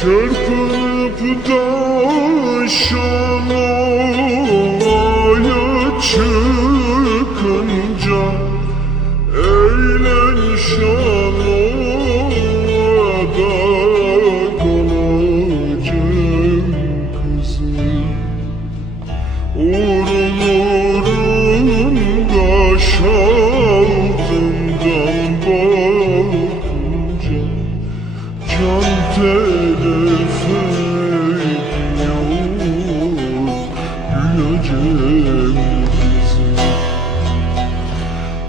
Çırpınıp da şanaya çıkınca Eğlen şanada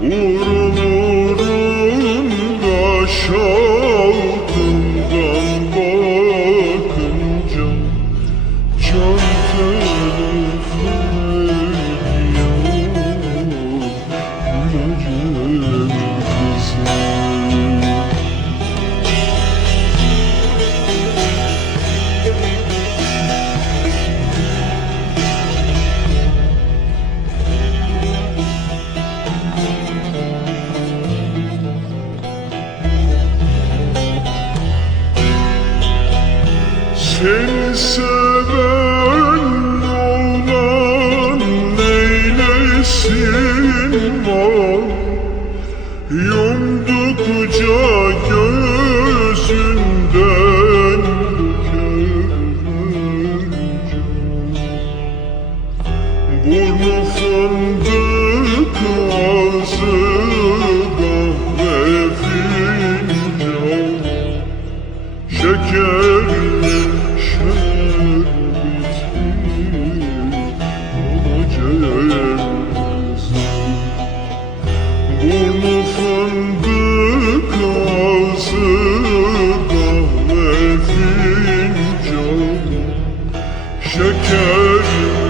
Uğrun uğrun Seni seven olan neylesin var? Yumdukça gözünden Burnu fındık ağzı kahve fincan Şeker you.